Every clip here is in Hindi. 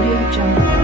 Audio Jungle.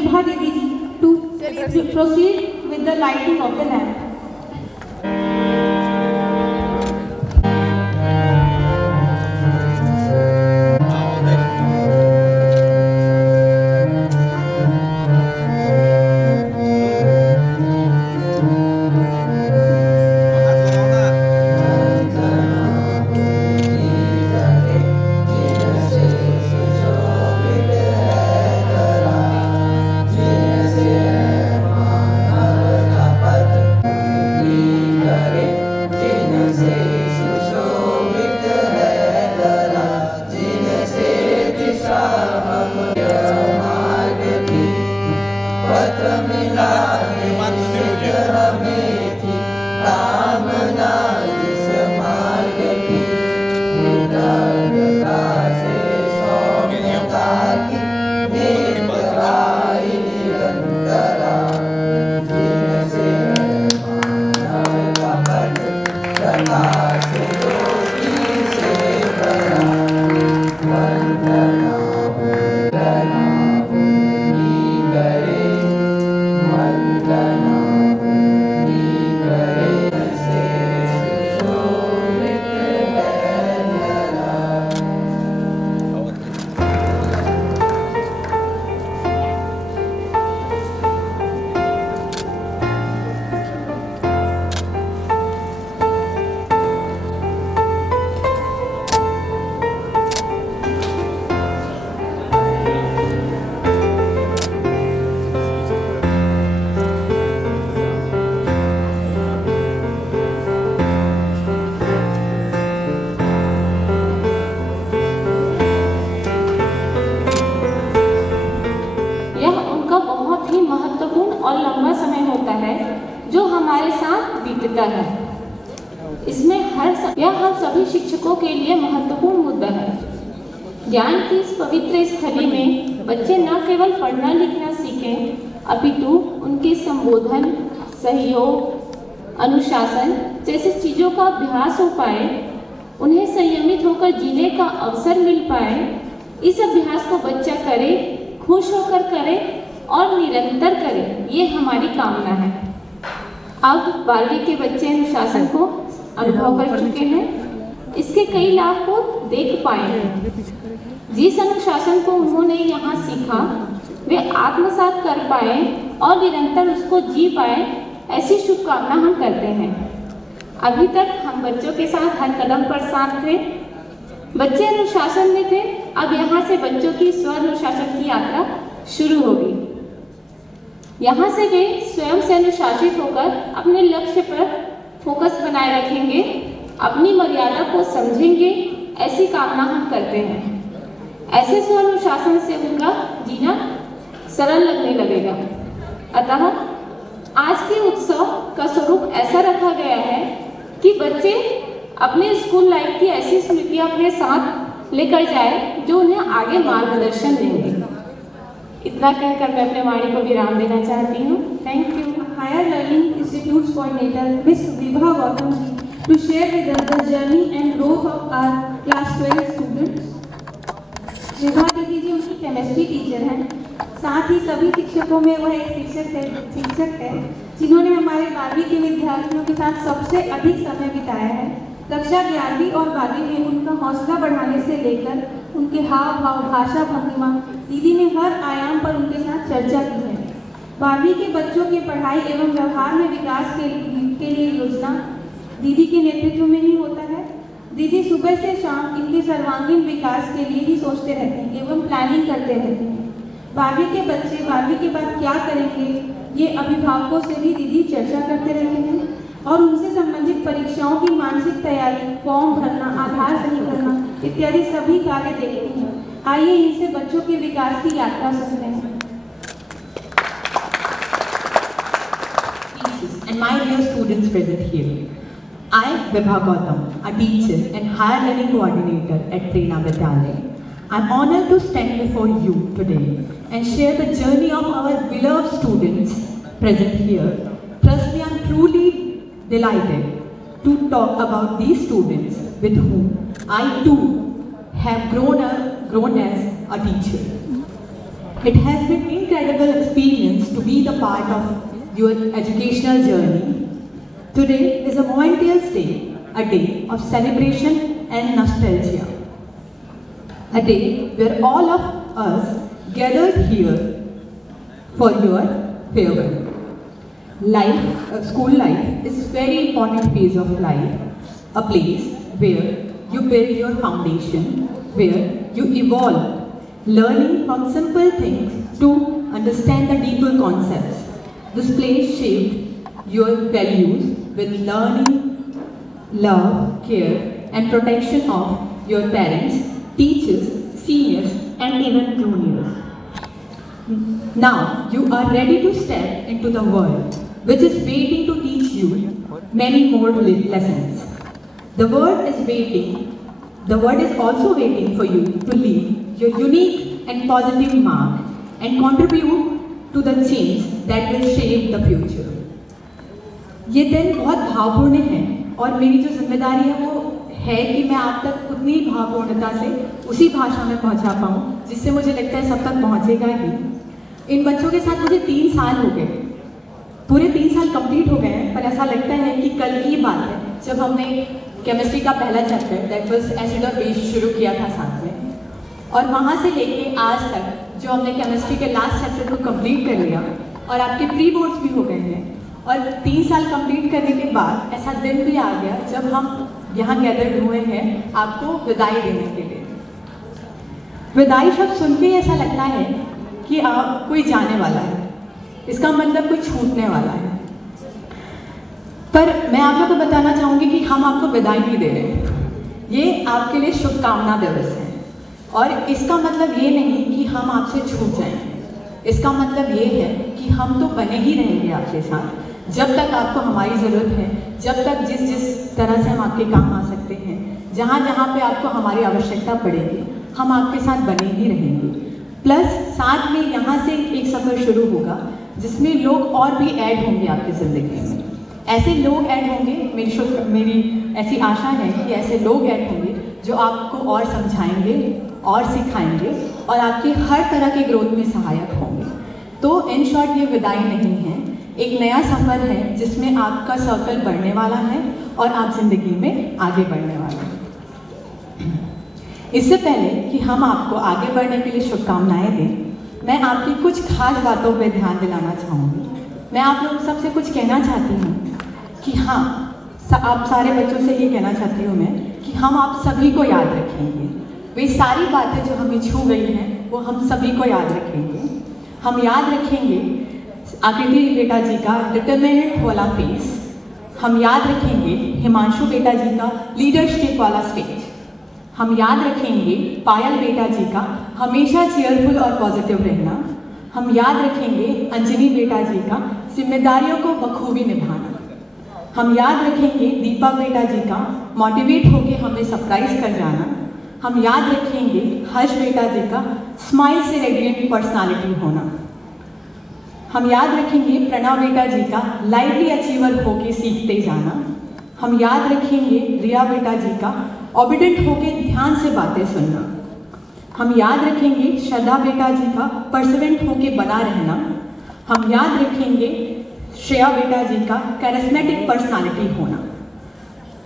विभा दीदी जी to proceed with the lighting of the lamp. और लंबा समय होता है जो हमारे साथ बीतता है। इसमें यह हम सभी शिक्षकों के लिए महत्वपूर्ण मुद्दा है। ज्ञान की इस पवित्र स्थली में बच्चे न केवल पढ़ना लिखना सीखें, अपितु उनके संबोधन, सहयोग, अनुशासन जैसे चीजों का अभ्यास हो पाए, उन्हें संयमित होकर जीने का अवसर मिल पाए। इस अभ्यास को बच्चा करे, खुश होकर करे और निरंतर करे, ये हमारी कामना है। अब 12वीं के बच्चे अनुशासन को अनुभव कर चुके हैं, इसके कई लाभ को देख पाए हैं। जिस अनुशासन को उन्होंने यहाँ सीखा वे आत्मसात कर पाए और निरंतर उसको जी पाए, ऐसी शुभकामना हम करते हैं। अभी तक हम बच्चों के साथ हर कदम पर साथ थे, बच्चे अनुशासन में थे। अब यहाँ से बच्चों की स्व अनुशासन की यात्रा शुरू होगी। यहाँ से वे स्वयं से अनुशासित होकर अपने लक्ष्य पर फोकस बनाए रखेंगे, अपनी मर्यादा को समझेंगे, ऐसी कामना हम करते हैं। ऐसे स्व अनुशासन से उनका जीना सरल लगने लगेगा। अतः आज के उत्सव का स्वरूप ऐसा रखा गया है कि बच्चे अपने स्कूल लाइफ की ऐसी स्मृतियां अपने साथ लेकर जाए जो उन्हें आगे मार्गदर्शन देंगे। इतना कहकर मैं अपने वाणी को विराम देना चाहती हूँ। Thank you. Higher learning institute coordinator miss Vibha Gautam ji to share with us the journey and growth of our class 12 students. Vibha दीदी जी उनकी केमिस्ट्री टीचर हैं, साथ ही सभी शिक्षकों में वह एक शिक्षक है जिन्होंने हमारे 12वीं के विद्यार्थियों के साथ सबसे अधिक समय बिताया है। कक्षा 11वीं और 12वीं में उनका हौसला बढ़ाने से लेकर उनके हाव भाव, भाषा, भंगिमा, दीदी ने हर आयाम पर उनके साथ चर्चा की है। 12वीं के बच्चों की पढ़ाई एवं व्यवहार में विकास के लिए योजना दीदी के नेतृत्व में ही होता है। दीदी सुबह से शाम इनके सर्वांगीण विकास के लिए ही सोचते रहते हैं एवं प्लानिंग करते रहते हैं। 12वीं के बच्चे 12वीं के बाद क्या करेंगे, ये अभिभावकों से भी दीदी चर्चा करते रहते हैं और उनसे संबंधित परीक्षाओं की मानसिक तैयारी, फॉर्म भरना, आधार सही करना इत्यादि सभी कार्य देखती हैं। आइए इनसे बच्चों के विकास की यात्रा सुनते हैं। And my dear students present here, I, Vibha Gautam, a teacher and higher learning coordinator at Prerna Vidyalaya, I'm honored to stand before you today and share the journey of our beloved students present here. Trust me, I'm truly delighted to talk about these students with whom I too have grown as a teacher. It has been incredible experience to be the part of your educational journey. Today is a momentous day, a day of celebration and nostalgia. A day where all of us gathered here for your farewell. School life is very important phase of life, a place where you build your foundation, where you evolve, learning from simple things to understand the deeper concepts. This place shaped your values with learning, love, care, and protection of your parents, teachers, seniors, and even juniors. Now you are ready to step into the world, which is waiting to teach you many more lessons. The world is also waiting for you to leave your unique and positive mark and contribute to the change that will shape the future. ये दिन बहुत भावपूर्ण है और मेरी जो जिम्मेदारी है वो है कि मैं आप तक उतनी भावपूर्णता से उसी भाषा में पहुंचा पाऊँ जिससे मुझे लगता है सब तक पहुंचेगा ही। इन बच्चों के साथ मुझे 3 साल हो गए, पूरे 3 साल कंप्लीट हो गए हैं, पर ऐसा लगता है कि कल की बात है जब हमने केमिस्ट्री का पहला चैप्टर दैट वाज एसिड और बेस शुरू किया था साथ में, और वहाँ से लेके आज तक जो हमने केमिस्ट्री के लास्ट चैप्टर को कंप्लीट कर लिया और आपके प्री बोर्ड्स भी हो गए हैं, और 3 साल कंप्लीट करने के बाद ऐसा दिन भी आ गया जब हम यहाँ गैदर्ड हुए हैं आपको विदाई देने के लिए। विदाई शब्द सुन के ऐसा लगता है कि आप कोई जाने वाला है, इसका मतलब कोई छूटने वाला है, पर मैं आप लोगों को बताना चाहूँगी कि हम आपको विदाई नहीं दे रहे, ये आपके लिए शुभकामना दिवस है। और इसका मतलब ये नहीं कि हम आपसे छूट जाएंगे, इसका मतलब ये है कि हम तो बने ही रहेंगे आपके साथ जब तक आपको हमारी ज़रूरत है, जब तक जिस तरह से हम आपके काम आ सकते हैं, जहाँ जहाँ पे आपको हमारी आवश्यकता पड़ेगी हम आपके साथ बने ही रहेंगे। प्लस साथ में यहाँ से एक सफ़र शुरू होगा जिसमें लोग और भी ऐड होंगे आपकी ज़िंदगी में। ऐसे लोग ऐड होंगे, मेरी ऐसी आशा है कि ऐसे लोग ऐड होंगे जो आपको और समझाएंगे और सिखाएंगे और आपकी हर तरह के ग्रोथ में सहायक होंगे। तो इन शॉर्ट ये विदाई नहीं है, एक नया सफ़र है जिसमें आपका सर्कल बढ़ने वाला है और आप ज़िंदगी में आगे बढ़ने वाले हैं। इससे पहले कि हम आपको आगे बढ़ने के लिए शुभकामनाएं दें, मैं आपकी कुछ खास बातों पर ध्यान दिलाना चाहूँगी। मैं आप लोग सबसे कुछ कहना चाहती हूँ कि हाँ, आप सारे बच्चों से ये कहना चाहती हूँ मैं कि हम आप सभी को याद रखेंगे। वे सारी बातें जो हमें छू गई हैं वो हम सभी को याद रखेंगे। हम याद रखेंगे आकृति बेटा जी का डिटरमिनेंट वाला फेस, हम याद रखेंगे हिमांशु बेटा जी का लीडरशिप वाला स्टेज, हम याद रखेंगे पायल बेटा जी का हमेशा चेयरफुल और पॉजिटिव रहना, हम याद रखेंगे अंजनी बेटा जी का जिम्मेदारियों को बखूबी निभाना, हम याद रखेंगे दीपा बेटा जी का मोटिवेट होके हमें सरप्राइज कर जाना, हम याद रखेंगे हर्ष बेटा जी का स्माइल से रेडिएंट पर्सनालिटी होना, हम याद रखेंगे प्रणव बेटा जी का लाइवली अचीवर होके सीखते जाना, हम याद रखेंगे रिया बेटा जी का ऑबिडेंट होके ध्यान से बातें सुनना, हम याद रखेंगे श्रद्धा बेटा जी का परसिवेंट होके बना रहना, हम याद रखेंगे श्रेया बेटा जी का कैरिस्मेटिक पर्सनालिटी होना,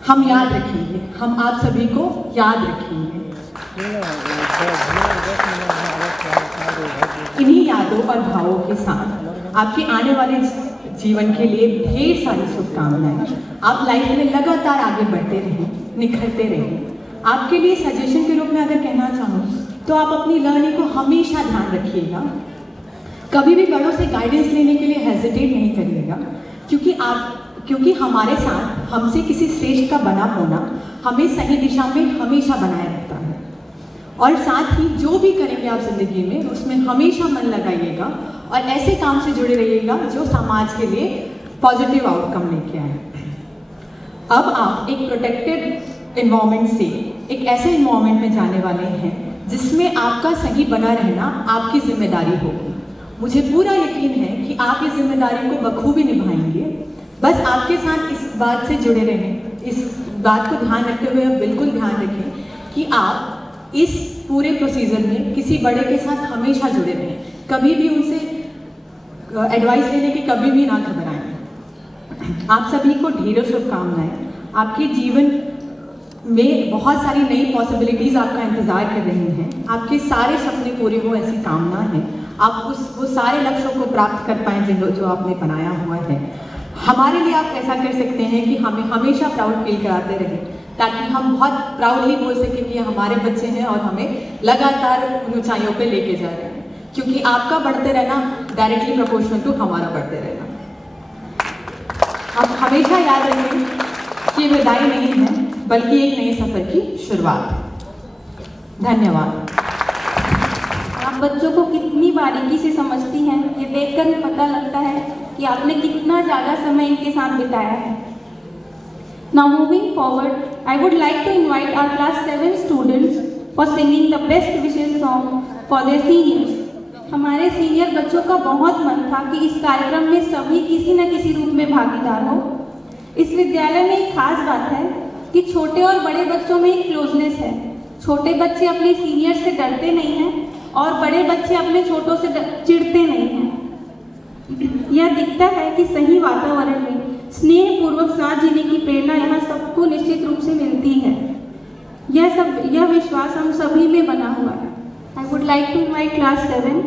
हम याद रखेंगे, हम आप सभी को याद रखेंगे। इन्हीं यादों और भावों के साथ आपके आने वाले जीवन के लिए ढेर सारी शुभकामनाएं। आप लाइफ में लगातार आगे बढ़ते रहें, निखरते रहें। आपके लिए सजेशन के रूप में अगर कहना चाहूँ तो आप अपनी लर्निंग को हमेशा ध्यान रखिएगा, कभी भी बड़ों से गाइडेंस लेने के लिए हेजिटेट नहीं करिएगा, क्योंकि हमारे साथ हमसे किसी श्रेष्ठ का बना होना हमें सही दिशा में हमेशा बनाए रखता है। और साथ ही जो भी करेंगे आप जिंदगी में उसमें हमेशा मन लगाइएगा और ऐसे काम से जुड़े रहिएगा जो समाज के लिए पॉजिटिव आउटकम लेके आए। अब आप एक प्रोटेक्टेड एनवायरनमेंट से एक ऐसे एनवायरनमेंट में जाने वाले हैं जिसमें आपका सही बना रहना आपकी जिम्मेदारी होगी। मुझे पूरा यकीन है कि आप इस जिम्मेदारी को बखूबी निभाएंगे। बस आपके साथ इस बात से जुड़े रहें, इस बात को ध्यान रखते हुए बिल्कुल ध्यान रखें कि आप इस पूरे प्रोसीजर में किसी बड़े के साथ हमेशा जुड़े रहें, कभी भी उनसे एडवाइस लेने की कभी भी ना घबराएं। आप सभी को ढेरों शुभकामनाएं। आपके जीवन में बहुत सारी नई पॉसिबिलिटीज़ आपका इंतज़ार कर रही हैं। आपके सारे सपने पूरे हो ऐसी कामना है। आप वो सारे लक्ष्यों को प्राप्त कर पाएँ जो आपने बनाया हुआ है। हमारे लिए आप ऐसा कर सकते हैं कि हमें हमेशा प्राउड फील कराते रहें, ताकि हम बहुत प्राउडली बोल सकें कि हमारे बच्चे हैं और हमें लगातार ऊंचाइयों पे लेके जा रहे हैं, क्योंकि आपका बढ़ते रहना डायरेक्टली प्रोपोर्शनल टू हमारा बढ़ते रहना। आप हमेशा याद रखें कि विदाई नहीं है, बल्कि एक नए सफर की शुरुआत। धन्यवाद। आप बच्चों को कितनी बारीकी से समझती हैं, ये देखकर भी पता लगता है कि आपने कितना ज़्यादा समय इनके साथ बिताया है। Now moving forward, I would like to invite our class 7 students for singing the best wishes song for their seniors. हमारे सीनियर बच्चों का बहुत मन था कि इस कार्यक्रम में सभी किसी न किसी रूप में भागीदार हो। इस विद्यालय में एक खास बात है कि छोटे और बड़े बच्चों में एक क्लोजनेस है। छोटे बच्चे अपने सीनियर से डरते नहीं हैं और बड़े बच्चे अपने छोटों से चिढ़ते नहीं हैं। यह दिखता है कि सही वातावरण में स्नेह पूर्वक साथ जीने की प्रेरणा यहाँ सबको निश्चित रूप से मिलती है। यह विश्वास हम सभी में बना हुआ है। I would like to invite class 7.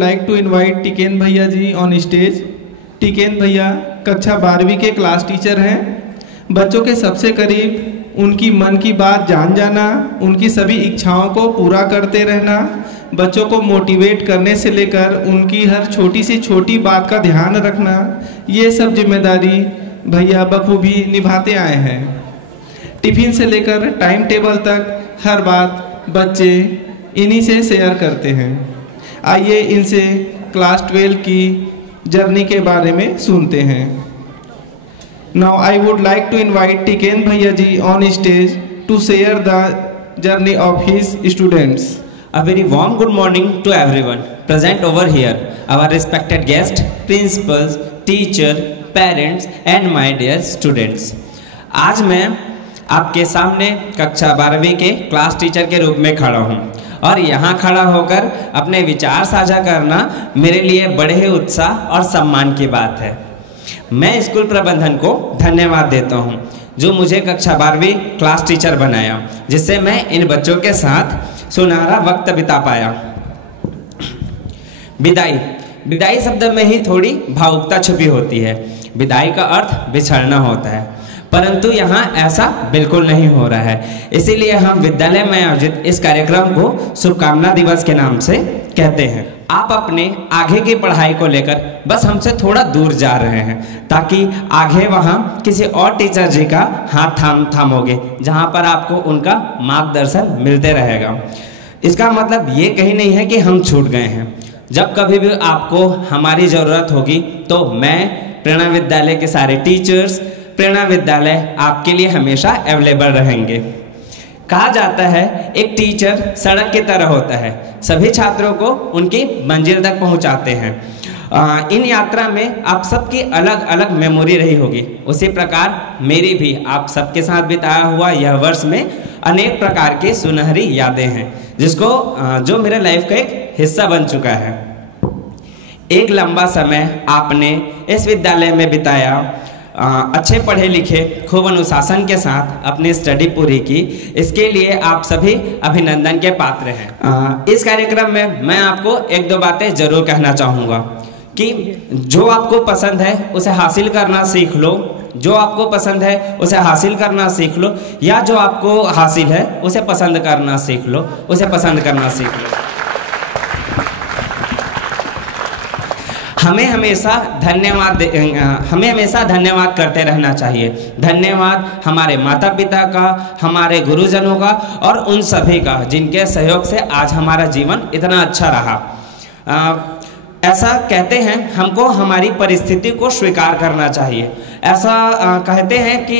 like to invite टिकेन भैया जी on stage. टिकेन भैया कक्षा 12वीं के क्लास टीचर हैं। बच्चों के सबसे करीब उनकी मन की बात जान जाना, उनकी सभी इच्छाओं को पूरा करते रहना, बच्चों को मोटिवेट करने से लेकर उनकी हर छोटी से छोटी बात का ध्यान रखना, ये सब जिम्मेदारी भैया बखूबी निभाते आए हैं। टिफ़िन से लेकर टाइम टेबल तक हर बात बच्चे इन्हीं से शेयर करते हैं। आइए इनसे क्लास 12 की जर्नी के बारे में सुनते हैं। Now I would like to invite टिकेन भैया जी on stage to share the journey of his students. A very warm good morning to everyone present over here, our respected guests, principals, teacher, parents and my dear students. आज मैं आपके सामने कक्षा 12वीं के क्लास टीचर के रूप में खड़ा हूँ और यहाँ खड़ा होकर अपने विचार साझा करना मेरे लिए बड़े ही उत्साह और सम्मान की बात है। मैं स्कूल प्रबंधन को धन्यवाद देता हूँ जो मुझे कक्षा 12वीं क्लास टीचर बनाया, जिससे मैं इन बच्चों के साथ सुनहरा वक्त बिता पाया। विदाई, विदाई शब्द में ही थोड़ी भावुकता छुपी होती है। विदाई का अर्थ बिछड़ना होता है, परंतु यहाँ ऐसा बिल्कुल नहीं हो रहा है। इसीलिए हम विद्यालय में आयोजित इस कार्यक्रम को शुभकामना दिवस के नाम से कहते हैं। आप अपने आगे की पढ़ाई को लेकर बस हमसे थोड़ा दूर जा रहे हैं, ताकि आगे वहाँ किसी और टीचर जी का हाथ थामोगे, जहाँ पर आपको उनका मार्गदर्शन मिलते रहेगा। इसका मतलब ये कहीं नहीं है कि हम छूट गए हैं। जब कभी भी आपको हमारी ज़रूरत होगी तो मैं, प्रेरणा विद्यालय के सारे टीचर्स, प्रेरणा विद्यालय आपके लिए हमेशा अवेलेबल रहेंगे। कहा जाता है एक टीचर सड़क की तरह होता है, सभी छात्रों को उनकी मंजिल तक पहुंचाते हैं। इन यात्रा में आप सबकी अलग अलग मेमोरी रही होगी, उसी प्रकार मेरी भी आप सबके साथ बिताया हुआ यह वर्ष में अनेक प्रकार की सुनहरी यादें हैं, जो मेरे लाइफ का एक हिस्सा बन चुका है। एक लंबा समय आपने इस विद्यालय में बिताया, अच्छे पढ़े लिखे, खूब अनुशासन के साथ अपनी स्टडी पूरी की, इसके लिए आप सभी अभिनंदन के पात्र हैं। इस कार्यक्रम में मैं आपको एक दो बातें जरूर कहना चाहूँगा कि जो आपको पसंद है उसे हासिल करना सीख लो, जो आपको पसंद है उसे हासिल करना सीख लो, या जो आपको हासिल है उसे पसंद करना सीख लो, उसे पसंद करना सीख लो। हमें हमेशा धन्यवाद करते रहना चाहिए। धन्यवाद हमारे माता पिता का, हमारे गुरुजनों का और उन सभी का जिनके सहयोग से आज हमारा जीवन इतना अच्छा रहा। ऐसा कहते हैं हमको हमारी परिस्थिति को स्वीकार करना चाहिए। ऐसा कहते हैं कि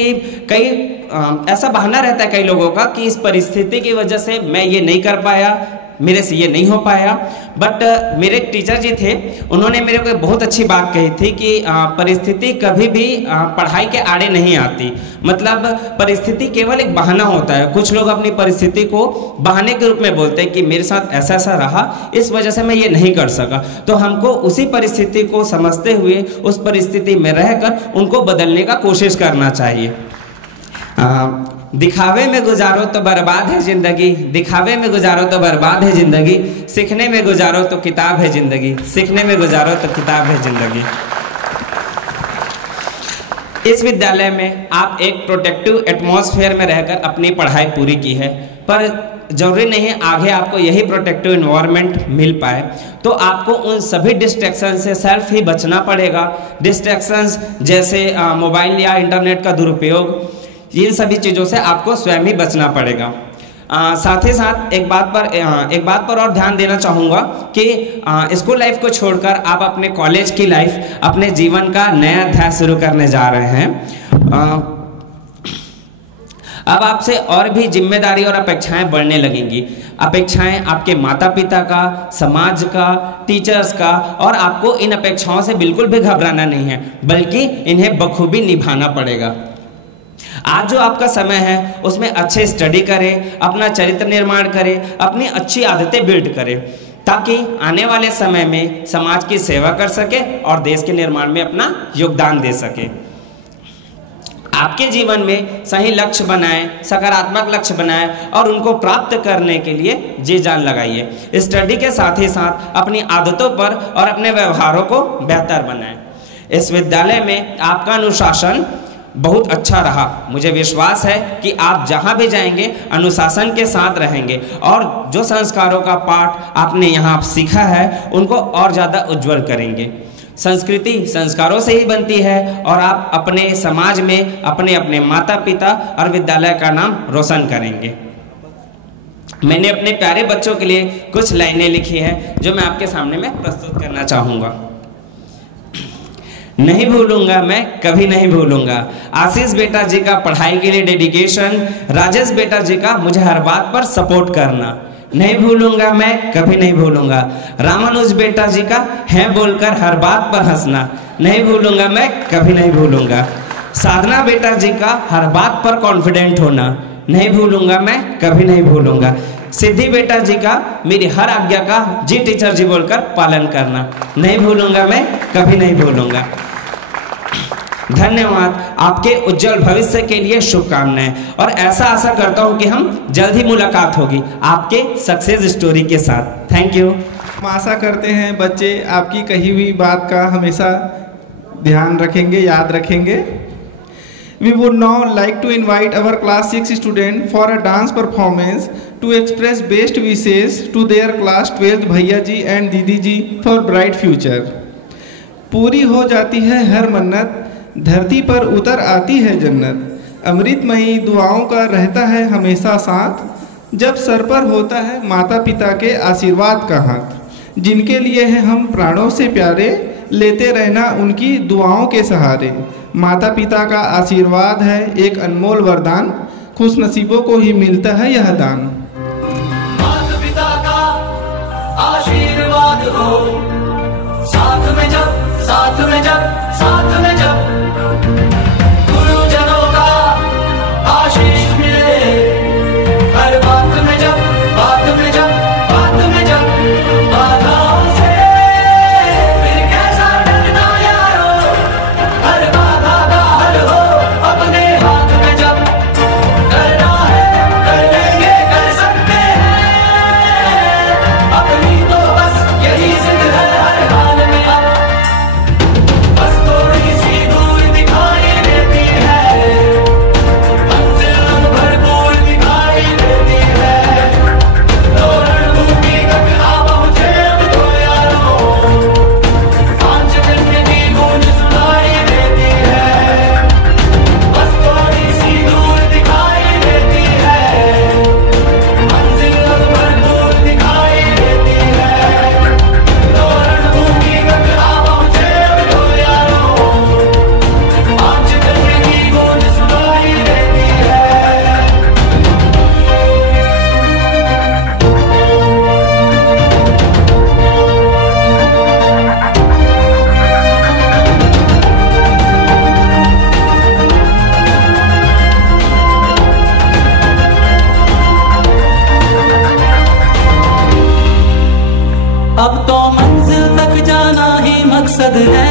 ऐसा बहाना रहता है कई लोगों का कि इस परिस्थिति की वजह से मैं ये नहीं कर पाया, मेरे से ये नहीं हो पाया। बट मेरे एक टीचर जी थे, उन्होंने मेरे को बहुत अच्छी बात कही थी कि परिस्थिति कभी भी पढ़ाई के आड़े नहीं आती। मतलब परिस्थिति केवल एक बहाना होता है। कुछ लोग अपनी परिस्थिति को बहाने के रूप में बोलते हैं कि मेरे साथ ऐसा ऐसा रहा, इस वजह से मैं ये नहीं कर सका। तो हमको उसी परिस्थिति को समझते हुए उस परिस्थिति में रहकर उनको बदलने का कोशिश करना चाहिए। दिखावे में गुजारो तो बर्बाद है जिंदगी, दिखावे में गुजारो तो बर्बाद है जिंदगी, सीखने में गुजारो तो किताब है जिंदगी, सीखने में गुजारो तो किताब है जिंदगी। इस विद्यालय में आप एक प्रोटेक्टिव एटमॉस्फेयर में रहकर अपनी पढ़ाई पूरी की है, पर जरूरी नहीं आगे आपको यही प्रोटेक्टिव एनवायरनमेंट मिल पाए। तो आपको उन सभी डिस्ट्रैक्शन से सेल्फ ही बचना पड़ेगा। डिस्ट्रैक्शंस जैसे मोबाइल या इंटरनेट का दुरुपयोग, इन सभी चीज़ों से आपको स्वयं ही बचना पड़ेगा। साथ ही साथ एक बात पर और ध्यान देना चाहूँगा कि स्कूल लाइफ को छोड़कर आप अपने कॉलेज की लाइफ, अपने जीवन का नया अध्याय शुरू करने जा रहे हैं। अब आपसे और भी जिम्मेदारी और अपेक्षाएं बढ़ने लगेंगी। अपेक्षाएं आपके माता पिता का, समाज का, टीचर्स का, और आपको इन अपेक्षाओं से बिल्कुल भी घबराना नहीं है, बल्कि इन्हें बखूबी निभाना पड़ेगा। आज जो आपका समय है उसमें अच्छे स्टडी करें, अपना चरित्र निर्माण करें, अपनी अच्छी आदतें बिल्ड करें, ताकि आने वाले समय में समाज की सेवा कर सके और देश के निर्माण में अपना योगदान दे सके। आपके जीवन में सही लक्ष्य बनाएं, सकारात्मक लक्ष्य बनाएं और उनको प्राप्त करने के लिए जी जान लगाइए। स्टडी के साथ ही साथ अपनी आदतों पर और अपने व्यवहारों को बेहतर बनाएं। इस विद्यालय में आपका अनुशासन बहुत अच्छा रहा। मुझे विश्वास है कि आप जहां भी जाएंगे अनुशासन के साथ रहेंगे और जो संस्कारों का पाठ आपने यहाँ सीखा है उनको और ज़्यादा उज्जवल करेंगे। संस्कृति संस्कारों से ही बनती है और आप अपने समाज में अपने अपने माता पिता और विद्यालय का नाम रोशन करेंगे। मैंने अपने प्यारे बच्चों के लिए कुछ लाइनें लिखी हैं जो मैं आपके सामने में प्रस्तुत करना चाहूँगा। नहीं भूलूंगा मैं, कभी नहीं भूलूंगा आशीष बेटा जी का पढ़ाई के लिए डेडिकेशन, राजेश बेटा जी का मुझे हर बात पर सपोर्ट करना। नहीं भूलूंगा मैं, कभी नहीं भूलूंगा रामानुज बेटा जी का है बोलकर हर बात पर हंसना। नहीं भूलूंगा मैं, कभी नहीं भूलूंगा साधना बेटा जी का हर बात पर कॉन्फिडेंट होना। नहीं भूलूंगा मैं, कभी नहीं भूलूंगा सिद्धि बेटा जी का मेरी हर आज्ञा का जी टीचर जी बोलकर पालन करना। नहीं भूलूंगा मैं, कभी नहीं भूलूंगा। धन्यवाद। आपके उज्जवल भविष्य के लिए शुभकामनाएं और ऐसा आशा करता हूं कि हम जल्द ही मुलाकात होगी आपके सक्सेस स्टोरी के साथ। Thank you. हम आशा करते हैं बच्चे आपकी कही हुई बात का हमेशा ध्यान रखेंगे, याद रखेंगे। We would now like to invite our class 6 student for a dance performance to express best wishes to their class 12th भैया जी and दीदी जी for bright future। पूरी हो जाती है हर मन्नत, धरती पर उतर आती है जन्नत। अमृतमयी दुआओं का रहता है हमेशा साथ, जब सर पर होता है माता पिता के आशीर्वाद का हाथ। जिनके लिए हैं हम प्राणों से प्यारे, लेते रहना उनकी दुआओं के सहारे। माता पिता का आशीर्वाद है एक अनमोल वरदान, खुश नसीबों को ही मिलता है यह दान। माता पिता का आशीर्वाद हो, साथ में जब साथ में जब साथ में जब गुरुजनों का आशीष मिले, हर बात में जब बात में जब बात में जब बाधाओं से फिर कैसा डरना यारो, हर बाधा का हल हो अपने हाथ में जब करना है कर लेंगे कर सकते हैं, अपनी तो बस यही जिद है हर हाल में अब, बस थोड़ी सी दूर दिखाई देती है, मंजिल अब भरपूर दिखाई देती है, तो रणभूमि तक आ पहुंचे अब तो यारों, पांच जन्म की गूंज सुनाई देती है, बस थोड़ी सी दूर दिखाई देती है, मंजिल अब भरपूर दिखाई देती है, तो रणभूमि तक आ पहुंचे अब तो यारों, पांच जन्म की गूंज सुनाई देती है। अब तो मंजिल तक जाना ही मकसद है,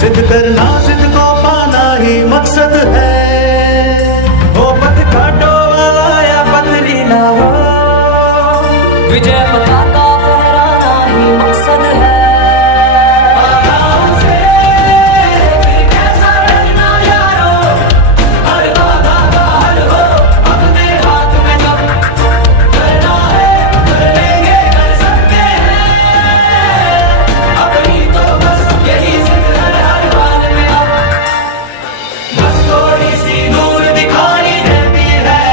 जिद करना जिद को पाना ही मकसद है। हो पथ काटो वाला या पथरी ना हो, विजय पताका फहराना ही मकसद है। बाधाओं से फिर कैसा डरना यारो, हर बाधा का हल हो अपने हाथ में जब करना है कर लेंगे कर सकते हैं, अपनी तो बस यही जिद है हर हाल में अब, बस थोड़ी सी दूर दिखाई देती है,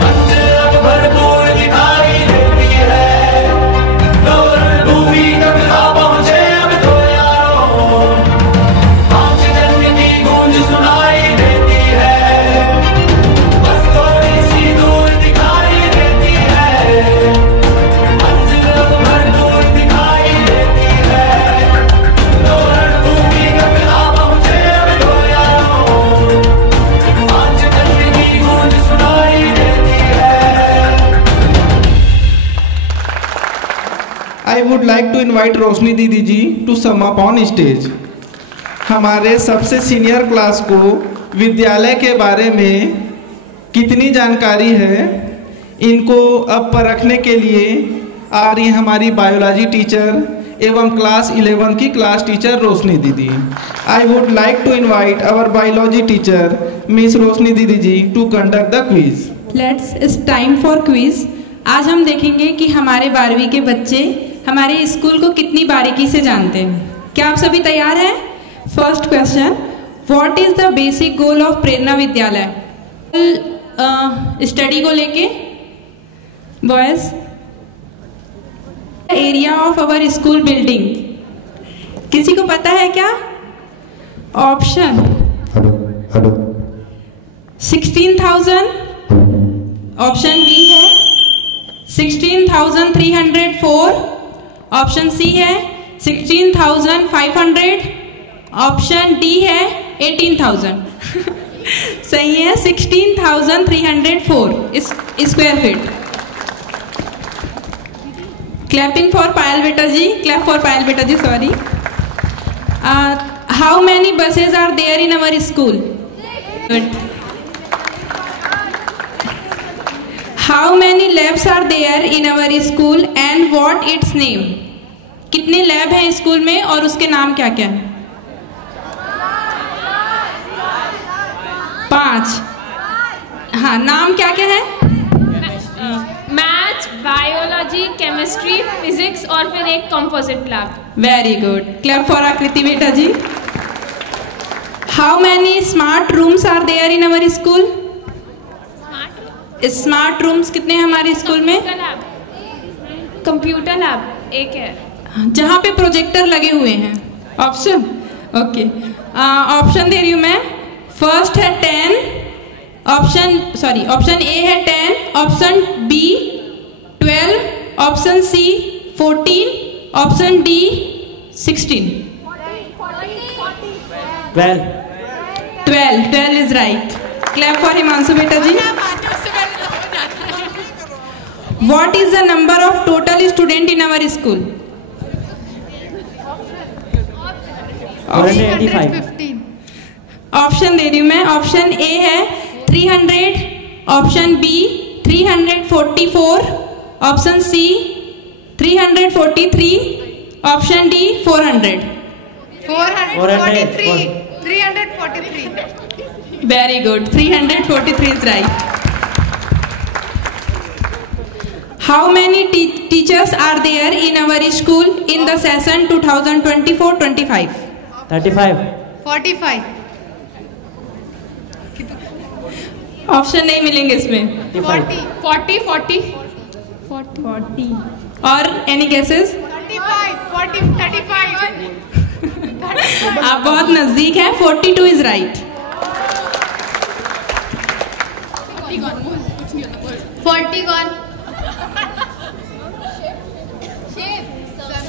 मंजिल अब भरपूर दिखाई देती है, तो रणभूमि तक आ पहुंचे अब तो यारों, पांच जन्म की गूंज सुनाई देती है, बस थोड़ी सी दूर दिखाई देती है, मंजिल अब भरपूर दिखाई देती है, तो रणभूमि तक आ पहुंचे अब तो यारों, पांच जन्म की गूंज सुनाई देती है। I would like to invite Roshni didi ji to sum up on stage। हमारे सबसे सीनियर क्लास को विद्यालय के बारे में कितनी जानकारी है, इनको अब परखने के लिए आ रही हमारी बायोलॉजी टीचर एवं क्लास 11 की class teacher Roshni didi. I would like to invite our biology teacher miss Roshni didi ji to conduct the quiz. Let's it's time for quiz. आज हम देखेंगे कि हमारे 12वीं के बच्चे हमारे स्कूल को कितनी बारीकी से जानते हैं। क्या आप सभी तैयार हैं? First question, what is the basic goal of Prerna Vidyalaya? Study को लेके boys, area of our school building किसी को पता है क्या? ऑप्शन 16,000, ऑप्शन बी है 16,304, ऑप्शन सी है 16,500, ऑप्शन डी है 18,000। सही है 16,304 square feet. Clapping for Payal बेटा जी, क्लैप फॉर पायल बेटा ji, sorry. How many buses are there in our school? Good. How many labs are there in our school and what its name? कितने लैब हैं स्कूल में और उसके नाम क्या क्या है? 5। हाँ, नाम क्या क्या है? मैथ्स, बायोलॉजी, केमिस्ट्री, फिजिक्स और फिर एक composite lab. Very good. Clap for Aakriti बेटा ji. How many smart rooms are there in our school? Smart rooms कितने हैं हमारे स्कूल में? कंप्यूटर लैब एक है, जहाँ पे प्रोजेक्टर लगे हुए हैं। ऑप्शन ओके, ऑप्शन दे रही हूँ मैं। फर्स्ट है 10, ऑप्शन ए है 10, option B 12, option C 14, option D 16। 12 is right. Clap for Himanshu बेटा ji. What is the number of total student in our school? 315। Option दे रही हूँ मैं। ऑप्शन ए है 300, option B 344, option C 343, option D 400। 343। Very good, 343 is right. How many teachers are there in our school in the session 2024-25? 45। Option नहीं मिलेंगे इसमें। 40। और एनी गेसेस? 35। आप बहुत नजदीक हैं। 42 इज राइट।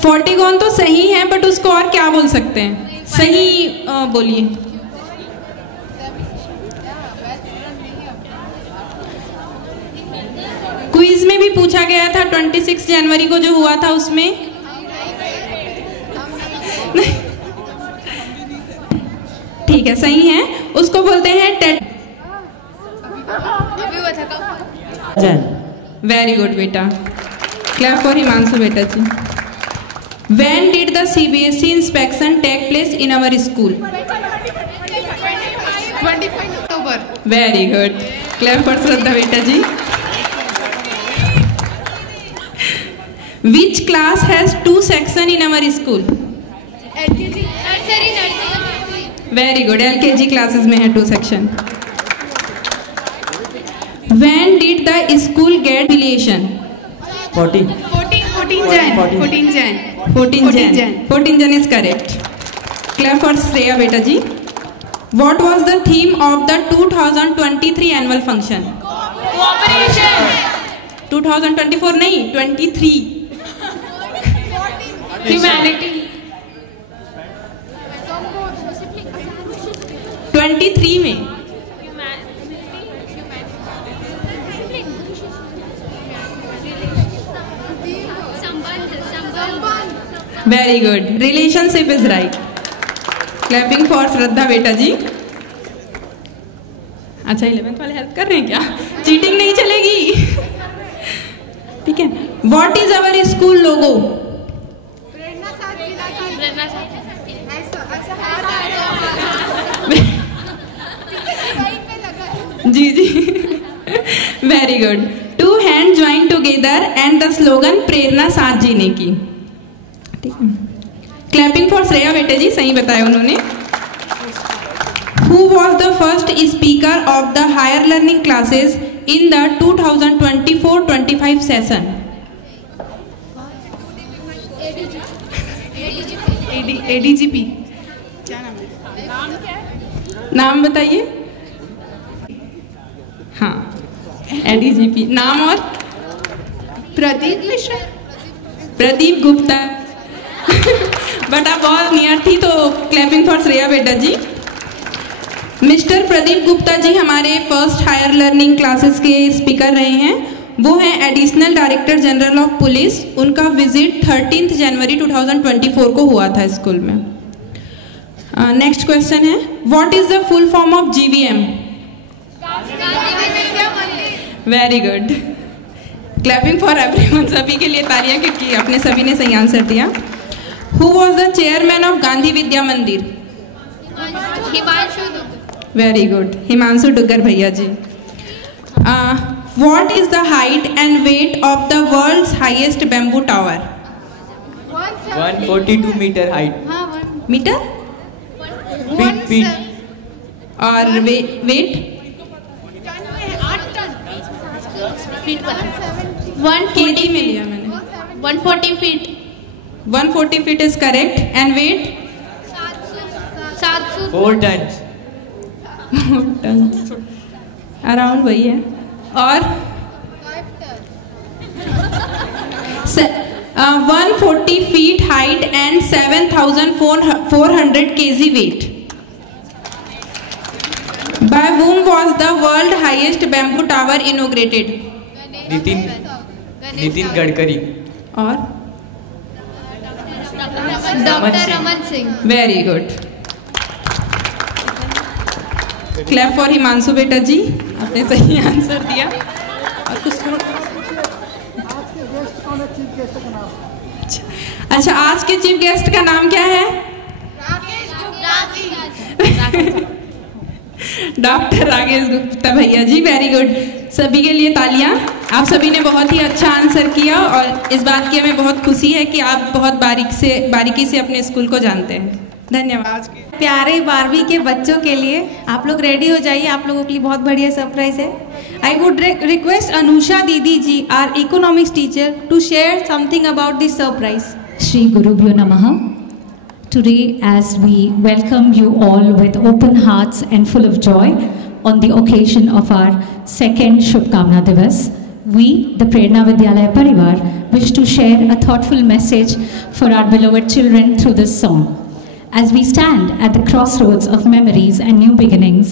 40 तो सही है, बट उसको और क्या बोल सकते हैं? सही बोलिए। क्विज में भी पूछा गया था 26 जनवरी को जो हुआ था उसमें। ठीक है, सही है, उसको बोलते हैं टेट। वेरी गुड बेटा। क्लैप फॉर हिमांशु बेटा जी। When did the CBSE inspection take place in our school? 25 October। Very good. Clap for Shraddha beta ji. Which class has 2 sections in our school? LKG। Nursery. Very good. LKG classes में है 2 section. When did the school get affiliation? 14 Jan। 14 Jan is correct. Clap for Shreya beta ji. What was the theme of the 2023 annual function? Cooperation। 2024 नहीं, 23। Humanity। 23 में। Very good. Relationship is right. Clapping for Shraddha बेटा जी। अच्छा 11th वाले हेल्प कर रहे हैं क्या? चीटिंग नहीं चलेगी। ठीक है। What is our school logo? जी जी, very good. Two hand join together and the slogan Prerna साथ जीने की। ठीक है। क्लैपिंग फॉर श्रेया बेटे जी, सही बताया उन्होंने। Who was the first speaker of the higher learning classes in the 2024-25 session? ADGP। क्या नाम है? नाम क्या है? नाम बताइए। हाँ, ADGP नाम। और प्रदीप मिश्रा। प्रदीप गुप्ता। बट आप बहुत नियर थी, तो क्लैपिंग फॉर श्रेया बेटा जी। मिस्टर प्रदीप गुप्ता जी हमारे फर्स्ट हायर लर्निंग क्लासेस के स्पीकर रहे हैं। वो हैं additional director general of police. उनका विजिट 13 जनवरी 2024 को हुआ था स्कूल में। नेक्स्ट क्वेश्चन है, what is the full form of GVM? Very good. Clapping for everyone, सभी के लिए तालियां क्योंकि आपने सभी ने सही आंसर दिया। Who was the chairman of Gandhi Vidya Mandir? Very good, Himanshu Duggar भैया ji. What is the height and weight of the world's highest bamboo tower? 142 metre height. Metre? Feet. और वेट? 140 में लिया मैंने। 140 feet. 140 feet is correct. And weight? 4 ton. Around वही है। और 140 feet height and 7,400 kg weight. By whom was the world highest bamboo tower inaugurated? Nitin Gadkari. और doctor Raman Singh. Very good. Clap for Himanshu बेटा जी, आपने सही आंसर दिया। और कुछ अच्छा, आज के चीफ गेस्ट का नाम क्या है? डॉक्टर राकेश गुप्ता भैया जी। वेरी गुड, सभी के लिए तालियां। आप सभी ने बहुत ही अच्छा आंसर किया और इस बात की हमें बहुत खुशी है कि आप बहुत बारीकी से अपने स्कूल को जानते हैं। धन्यवाद। प्यारे 12वीं के बच्चों के लिए आप लोग रेडी हो जाइए, आप लोगों के लिए बहुत बढ़िया सरप्राइज है। I would request Anusha didi ji, our economics teacher, to share something about this surprise. Shri Gurubhyo Namaha. Today, as we welcome you all with open hearts and full of joy on the occasion of our second Shubhkamna Divas, we, the Prerna Vidyalaya Parivar, wish to share a thoughtful message for our beloved children through this song. As we stand at the crossroads of memories and new beginnings,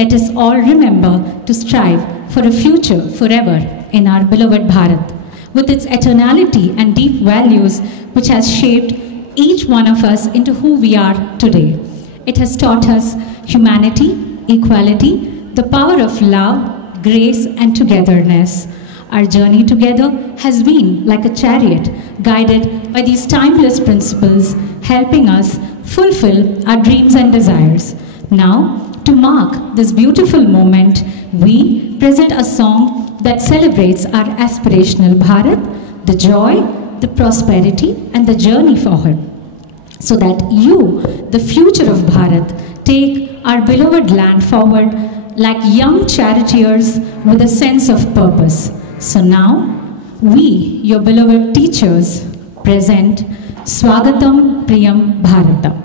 let us all remember to strive for a future forever in our beloved Bharat, with its eternality and deep values which has shaped each one of us into who we are today. It has taught us humanity, equality, the power of love, grace and togetherness. Our journey together has been like a chariot guided by these timeless principles, helping us fulfill our dreams and desires. Now, to mark this beautiful moment, we present a song that celebrates our aspirational Bharat, the joy, the prosperity and the journey forward, so that you, the future of Bharat, take our beloved land forward like young charioteers with a sense of purpose. So now, we, your beloved teachers, present Swagatam Priyam Bharatam.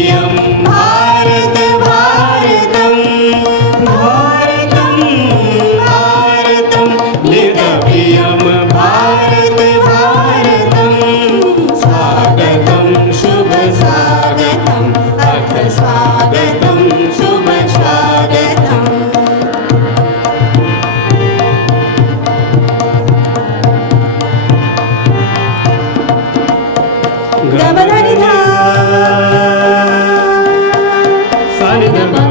प्रियं भारत भारतं भारतं भारतं नितप्रियं भारत भारतं स्वागतं शुभ स्वागतं अथ स्वागतं शुभ स्वागतम् गबधनिधा सानिधपा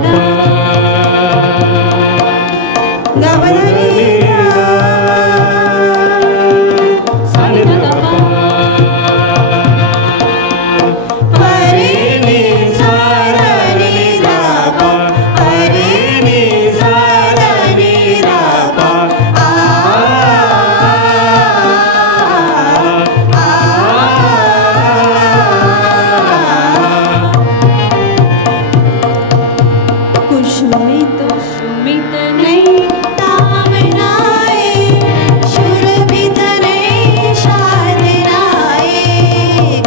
गबधनिधा सानिधपा हरिनि सानिधपा हरिनि सानिधपा कुसुमित सुमित नहीं कामनाए सुरभित नहीं साधनाए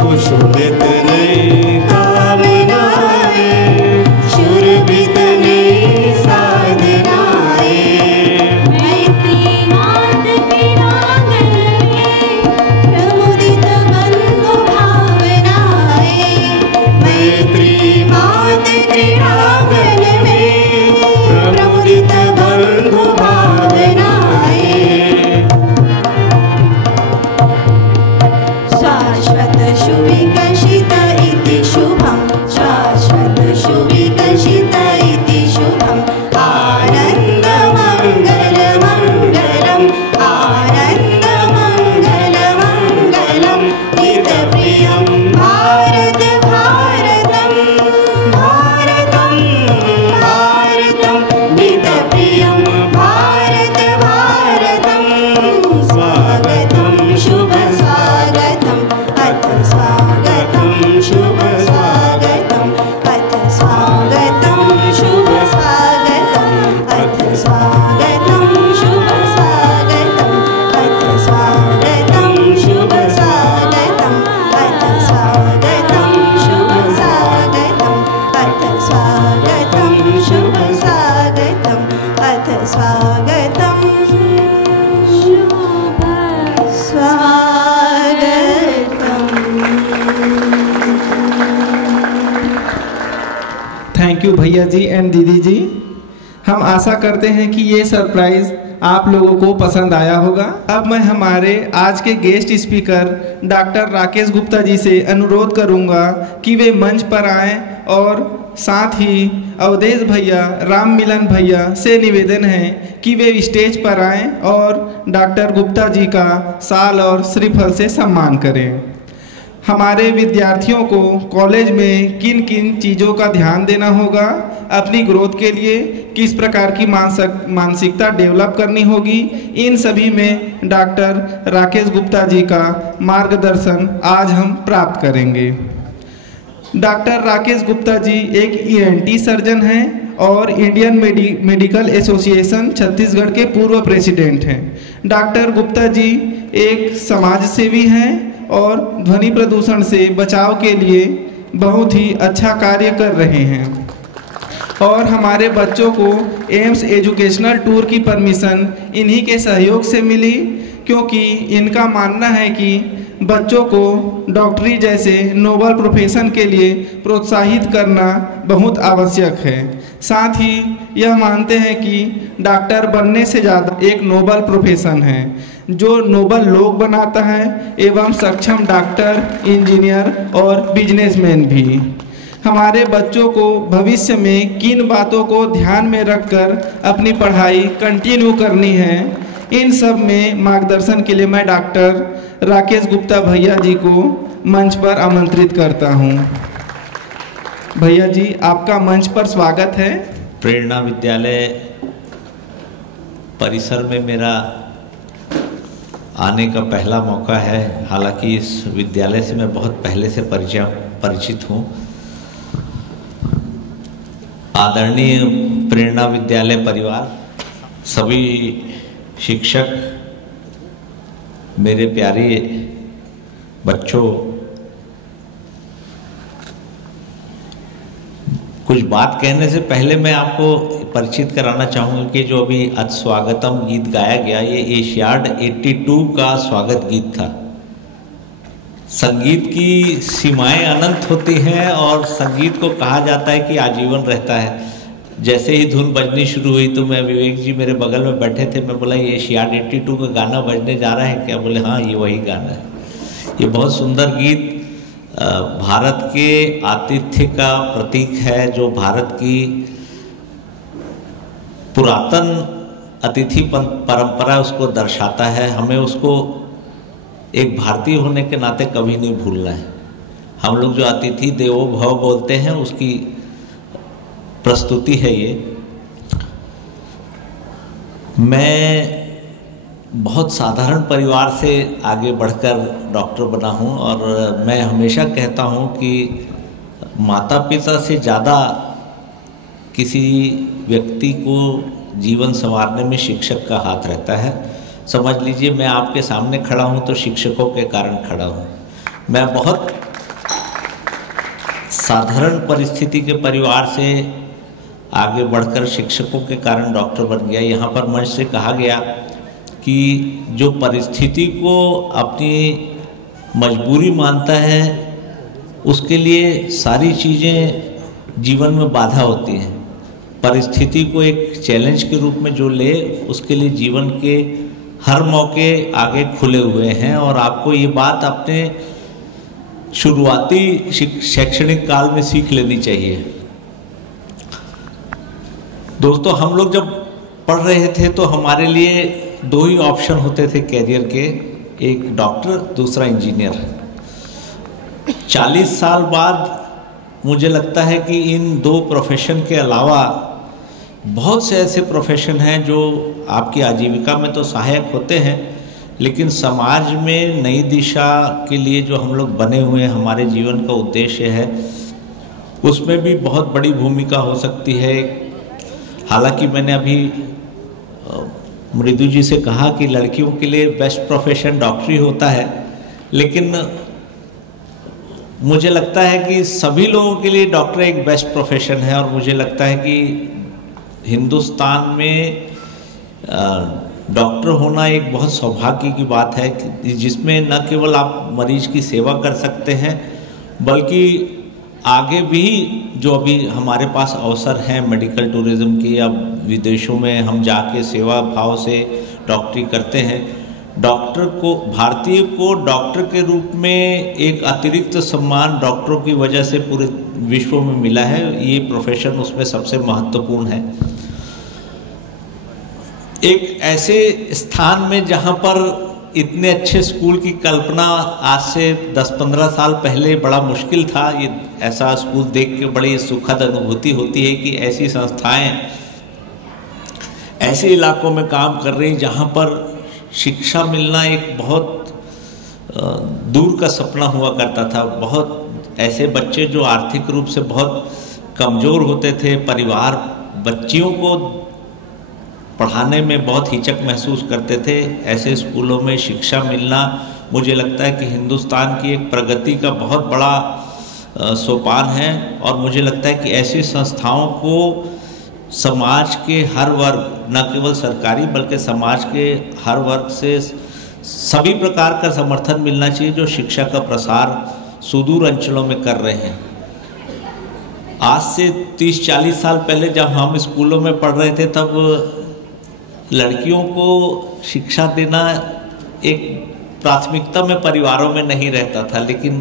कुसुमित नहीं कामनाए सुरभित नहीं साधनाए मैत्री मात क्रीड़ांगन में प्रमुदित बंधु भावनाए मैत्री मात क्रीड़ांगन में प्रमुदित बंधु भावनाए शाश्वत सुविकसित इति शुभं शाश्वत सुविकसित इति शुभं आनंद मंगल मंगलम् आनंद मंगल मंगलम् नितप्रियं भारत भारतं भारतं भारतं नितप्रियं भारत भारतं स्वागतं शुभ स्वागतम् अथ स्वागतं शुभ स्वागतम् अथ स्वागतं शुभ स्वागतम् अथ स्वागतं शुभ स्वागतम् अथ स्वागतं शुभ स्वागतम् अथ स्वागतं शुभ स्वागतम् अथ स्वागतं शुभ स्वागतम् अथ स्वागतं शुभ स्वागतम्। थैंक यू भैया जी एंड दीदी जी। हम आशा करते हैं कि ये सरप्राइज आप लोगों को पसंद आया होगा। अब मैं हमारे आज के guest speaker doctor Rakesh Gupta ji से अनुरोध करूंगा कि वे मंच पर आएं और साथ ही अवधेश भैया, राम मिलन भैया से निवेदन है कि वे स्टेज पर आएं और डॉक्टर गुप्ता जी का शाल और श्रीफल से सम्मान करें। हमारे विद्यार्थियों को कॉलेज में किन किन चीज़ों का ध्यान देना होगा, अपनी ग्रोथ के लिए किस प्रकार की मानसिकता डेवलप करनी होगी, इन सभी में डॉक्टर राकेश गुप्ता जी का मार्गदर्शन आज हम प्राप्त करेंगे। डॉक्टर राकेश गुप्ता जी एक ENT सर्जन हैं और इंडियन मेडिकल एसोसिएशन छत्तीसगढ़ के पूर्व प्रेसिडेंट हैं। डॉक्टर गुप्ता जी एक समाज सेवी हैं और ध्वनि प्रदूषण से बचाव के लिए बहुत ही अच्छा कार्य कर रहे हैं और हमारे बच्चों को एम्स एजुकेशनल टूर की परमिशन इन्हीं के सहयोग से मिली, क्योंकि इनका मानना है कि बच्चों को डॉक्टरी जैसे नोबल प्रोफेशन के लिए प्रोत्साहित करना बहुत आवश्यक है। साथ ही यह मानते हैं कि डॉक्टर बनने से ज़्यादा एक नोबल प्रोफेशन है जो नोबल लोग बनाता है एवं सक्षम डॉक्टर, इंजीनियर और बिजनेसमैन भी। हमारे बच्चों को भविष्य में किन बातों को ध्यान में रखकर अपनी पढ़ाई कंटिन्यू करनी है, इन सब में मार्गदर्शन के लिए मैं डॉक्टर राकेश गुप्ता भैया जी को मंच पर आमंत्रित करता हूं। भैया जी, आपका मंच पर स्वागत है। प्रेरणा विद्यालय परिसर में मेरा आने का पहला मौका है। हालांकि इस विद्यालय से मैं बहुत पहले से परिचित हूँ। आदरणीय प्रेरणा विद्यालय परिवार, सभी शिक्षक, मेरे प्यारे बच्चों, कुछ बात कहने से पहले मैं आपको परिचित कराना चाहूँगा कि जो अभी स्वागतम गीत गाया गया, ये एशियाड 82 का स्वागत गीत था। संगीत की सीमाएं अनंत होती हैं और संगीत को कहा जाता है कि आजीवन रहता है। जैसे ही धुन बजनी शुरू हुई तो मैं, विवेक जी मेरे बगल में बैठे थे, मैं बोला ये एशियाड 82 का गाना बजने जा रहा है क्या? बोले हाँ ये वही गाना है। ये बहुत सुंदर गीत भारत के आतिथ्य का प्रतीक है, जो भारत की पुरातन अतिथि परंपरा उसको दर्शाता है। हमें उसको एक भारतीय होने के नाते कभी नहीं भूलना है। हम लोग जो अतिथि देवो भव बोलते हैं उसकी प्रस्तुति है ये। मैं बहुत साधारण परिवार से आगे बढ़कर डॉक्टर बना हूँ और मैं हमेशा कहता हूँ कि माता पिता से ज़्यादा किसी व्यक्ति को जीवन संवारने में शिक्षक का हाथ रहता है। समझ लीजिए मैं आपके सामने खड़ा हूँ तो शिक्षकों के कारण खड़ा हूँ। मैं बहुत साधारण परिस्थिति के परिवार से आगे बढ़कर शिक्षकों के कारण डॉक्टर बन गया। यहाँ पर मंच से कहा गया कि जो परिस्थिति को अपनी मजबूरी मानता है उसके लिए सारी चीज़ें जीवन में बाधा होती हैं। परिस्थिति को एक चैलेंज के रूप में जो ले, उसके लिए जीवन के हर मौके आगे खुले हुए हैं। और आपको ये बात अपने शुरुआती शैक्षणिक काल में सीख लेनी चाहिए। दोस्तों, हम लोग जब पढ़ रहे थे तो हमारे लिए दो ही ऑप्शन होते थे कैरियर के, एक डॉक्टर, दूसरा इंजीनियर। 40 साल बाद मुझे लगता है कि इन दो प्रोफेशन के अलावा बहुत से ऐसे प्रोफेशन हैं जो आपकी आजीविका में तो सहायक होते हैं, लेकिन समाज में नई दिशा के लिए जो हम लोग बने हुए हैं, हमारे जीवन का उद्देश्य है, उसमें भी बहुत बड़ी भूमिका हो सकती है। हालांकि मैंने अभी मृदु जी से कहा कि लड़कियों के लिए बेस्ट प्रोफेशन डॉक्टरी होता है, लेकिन मुझे लगता है कि सभी लोगों के लिए डॉक्टर एक बेस्ट प्रोफेशन है। और मुझे लगता है कि हिंदुस्तान में डॉक्टर होना एक बहुत सौभाग्य की बात है, जिसमें न केवल आप मरीज की सेवा कर सकते हैं, बल्कि आगे भी जो अभी हमारे पास अवसर हैं मेडिकल टूरिज्म की, या विदेशों में हम जाके सेवा भाव से डॉक्टरी करते हैं। डॉक्टर को, भारतीय को डॉक्टर के रूप में एक अतिरिक्त सम्मान डॉक्टरों की वजह से पूरे विश्व में मिला है। ये प्रोफेशन उसमें सबसे महत्वपूर्ण है। एक ऐसे स्थान में जहाँ पर इतने अच्छे स्कूल की कल्पना आज से 10-15 साल पहले बड़ा मुश्किल था। ये ऐसा स्कूल देख के बड़ी सुखद अनुभूति होती है कि ऐसी संस्थाएं ऐसे इलाकों में काम कर रही जहाँ पर शिक्षा मिलना एक बहुत दूर का सपना हुआ करता था। बहुत ऐसे बच्चे जो आर्थिक रूप से बहुत कमज़ोर होते थे, परिवार बच्चियों को पढ़ाने में बहुत हिचक महसूस करते थे, ऐसे स्कूलों में शिक्षा मिलना मुझे लगता है कि हिंदुस्तान की एक प्रगति का बहुत बड़ा सोपान है। और मुझे लगता है कि ऐसी संस्थाओं को समाज के हर वर्ग, न केवल सरकारी बल्कि समाज के हर वर्ग से सभी प्रकार का समर्थन मिलना चाहिए जो शिक्षा का प्रसार सुदूर अंचलों में कर रहे हैं। आज से 30-40 साल पहले जब हम स्कूलों में पढ़ रहे थे तब लड़कियों को शिक्षा देना एक प्राथमिकता में परिवारों में नहीं रहता था, लेकिन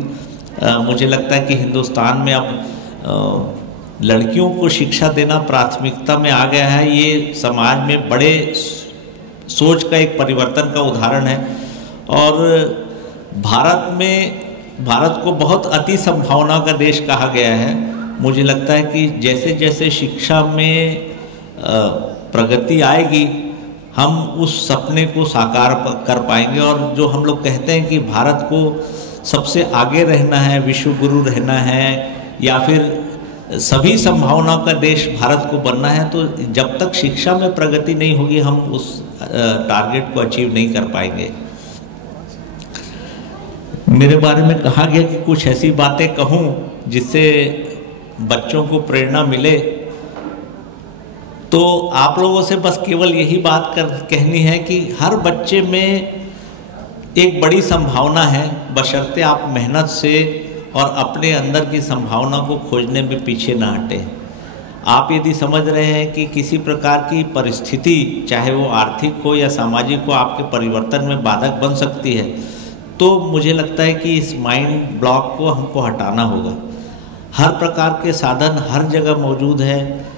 मुझे लगता है कि हिंदुस्तान में अब लड़कियों को शिक्षा देना प्राथमिकता में आ गया है। ये समाज में बड़े सोच का एक परिवर्तन का उदाहरण है। और भारत को बहुत अति संभावना का देश कहा गया है। मुझे लगता है कि जैसे जैसे शिक्षा में प्रगति आएगी हम उस सपने को साकार कर पाएंगे। और जो हम लोग कहते हैं कि भारत को सबसे आगे रहना है, विश्व गुरु रहना है, या फिर सभी संभावनाओं का देश भारत को बनना है, तो जब तक शिक्षा में प्रगति नहीं होगी हम उस टारगेट को अचीव नहीं कर पाएंगे। मेरे बारे में कहा गया कि कुछ ऐसी बातें कहूँ जिससे बच्चों को प्रेरणा मिले, तो आप लोगों से बस केवल यही बात कहनी है कि हर बच्चे में एक बड़ी संभावना है, बशर्ते आप मेहनत से और अपने अंदर की संभावना को खोजने में पीछे ना हटें। आप यदि समझ रहे हैं कि किसी प्रकार की परिस्थिति, चाहे वो आर्थिक हो या सामाजिक हो, आपके परिवर्तन में बाधक बन सकती है, तो मुझे लगता है कि इस माइंड ब्लॉक को हमको हटाना होगा। हर प्रकार के साधन हर जगह मौजूद है,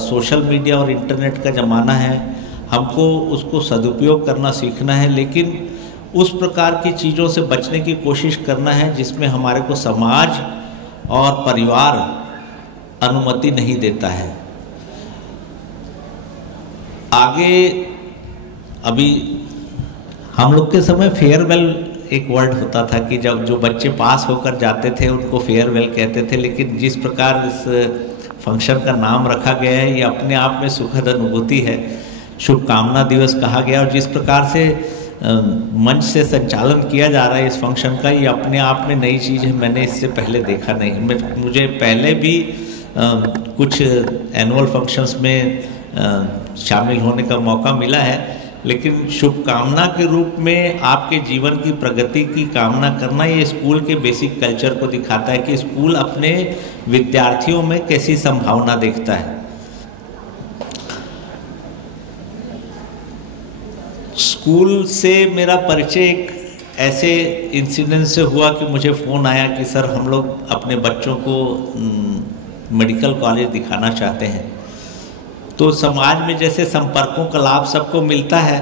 सोशल मीडिया और इंटरनेट का ज़माना है, हमको उसको सदुपयोग करना सीखना है, लेकिन उस प्रकार की चीज़ों से बचने की कोशिश करना है जिसमें हमारे को समाज और परिवार अनुमति नहीं देता है। आगे अभी हम लोग के समय फेयरवेल एक वर्ड होता था कि जब जो बच्चे पास होकर जाते थे उनको फेयरवेल कहते थे, लेकिन जिस प्रकार इस फंक्शन का नाम रखा गया है ये अपने आप में सुखद अनुभूति है। शुभकामना दिवस कहा गया और जिस प्रकार से मंच से संचालन किया जा रहा है इस फंक्शन का, ये अपने आप में नई चीज़ है, मैंने इससे पहले देखा नहीं। मुझे पहले भी कुछ एनुअल फंक्शंस में शामिल होने का मौका मिला है, लेकिन शुभकामना के रूप में आपके जीवन की प्रगति की कामना करना ये स्कूल के बेसिक कल्चर को दिखाता है कि स्कूल अपने विद्यार्थियों में कैसी संभावना देखता है। स्कूल से मेरा परिचय एक ऐसे इंसिडेंट से हुआ कि मुझे फ़ोन आया कि सर हम लोग अपने बच्चों को मेडिकल कॉलेज दिखाना चाहते हैं। तो समाज में जैसे संपर्कों का लाभ सबको मिलता है,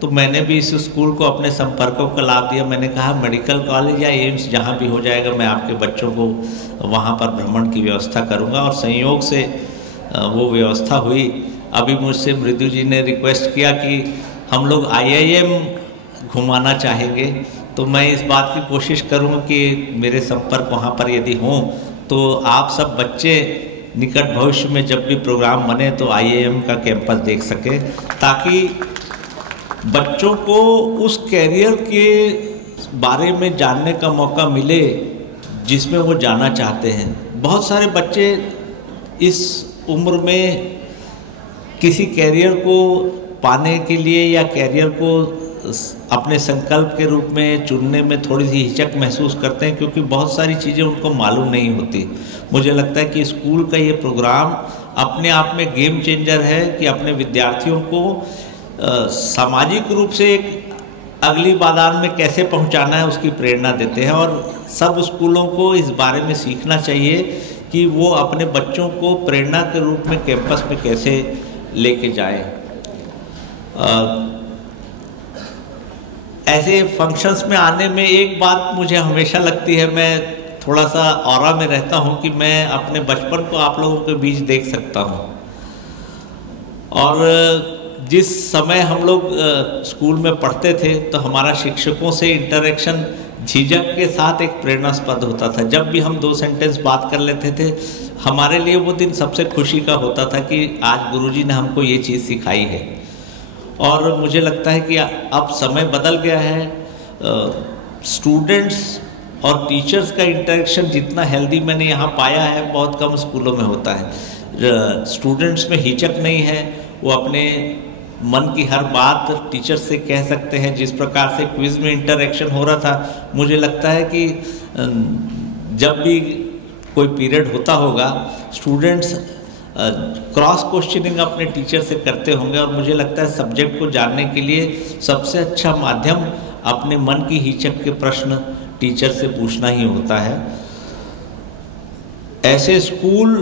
तो मैंने भी इस स्कूल को अपने संपर्कों का लाभ दिया। मैंने कहा मेडिकल कॉलेज या एम्स जहाँ भी हो जाएगा मैं आपके बच्चों को वहाँ पर भ्रमण की व्यवस्था करूँगा, और संयोग से वो व्यवस्था हुई। अभी मुझसे मृदु जी ने रिक्वेस्ट किया कि हम लोग IIM घुमाना चाहेंगे, तो मैं इस बात की कोशिश करूँगा कि मेरे संपर्क वहाँ पर यदि हों तो आप सब बच्चे निकट भविष्य में जब भी प्रोग्राम बने तो IIM का कैंपस देख सके, ताकि बच्चों को उस कैरियर के बारे में जानने का मौका मिले जिसमें वो जाना चाहते हैं। बहुत सारे बच्चे इस उम्र में किसी कैरियर को पाने के लिए या कैरियर को अपने संकल्प के रूप में चुनने में थोड़ी सी हिचक महसूस करते हैं, क्योंकि बहुत सारी चीज़ें उनको मालूम नहीं होती। मुझे लगता है कि स्कूल का ये प्रोग्राम अपने आप में गेम चेंजर है कि अपने विद्यार्थियों को सामाजिक रूप से एक अगली बाजार में कैसे पहुंचाना है उसकी प्रेरणा देते हैं। और सब स्कूलों को इस बारे में सीखना चाहिए कि वो अपने बच्चों को प्रेरणा के रूप में कैंपस में कैसे लेके जाएं। ऐसे फंक्शंस में आने में एक बात मुझे हमेशा लगती है, मैं थोड़ा सा ऑरा में रहता हूँ कि मैं अपने बचपन को आप लोगों के बीच देख सकता हूँ। और जिस समय हम लोग स्कूल में पढ़ते थे तो हमारा शिक्षकों से इंटरेक्शन झिझक के साथ एक प्रेरणास्पद होता था। जब भी हम 2 सेंटेंस बात कर लेते थे, हमारे लिए वो दिन सबसे खुशी का होता था कि आज गुरुजी ने हमको ये चीज़ सिखाई है। और मुझे लगता है कि अब समय बदल गया है, स्टूडेंट्स और टीचर्स का इंटरेक्शन जितना हेल्दी मैंने यहाँ पाया है बहुत कम स्कूलों में होता है। स्टूडेंट्स में हिचक नहीं है, वो अपने मन की हर बात टीचर से कह सकते हैं। जिस प्रकार से क्विज में इंटरेक्शन हो रहा था, मुझे लगता है कि जब भी कोई पीरियड होता होगा स्टूडेंट्स क्रॉस क्वेश्चनिंग अपने टीचर से करते होंगे, और मुझे लगता है सब्जेक्ट को जानने के लिए सबसे अच्छा माध्यम अपने मन की हिचक के प्रश्न टीचर से पूछना ही होता है। ऐसे स्कूल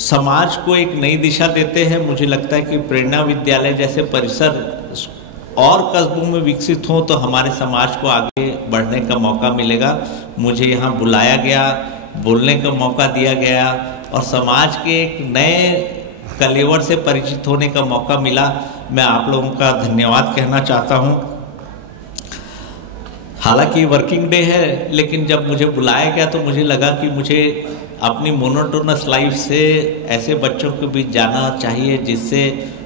समाज को एक नई दिशा देते हैं। मुझे लगता है कि प्रेरणा विद्यालय जैसे परिसर और कस्बों में विकसित हों तो हमारे समाज को आगे बढ़ने का मौका मिलेगा। मुझे यहाँ बुलाया गया, बोलने का मौका दिया गया और समाज के एक नए कलेवर से परिचित होने का मौका मिला। मैं आप लोगों का धन्यवाद कहना चाहता हूँ। हालांकि वर्किंग डे है, लेकिन जब मुझे बुलाया गया तो मुझे लगा कि मुझे अपनी मोनोटोनस लाइफ से ऐसे बच्चों के बीच जाना चाहिए जिससे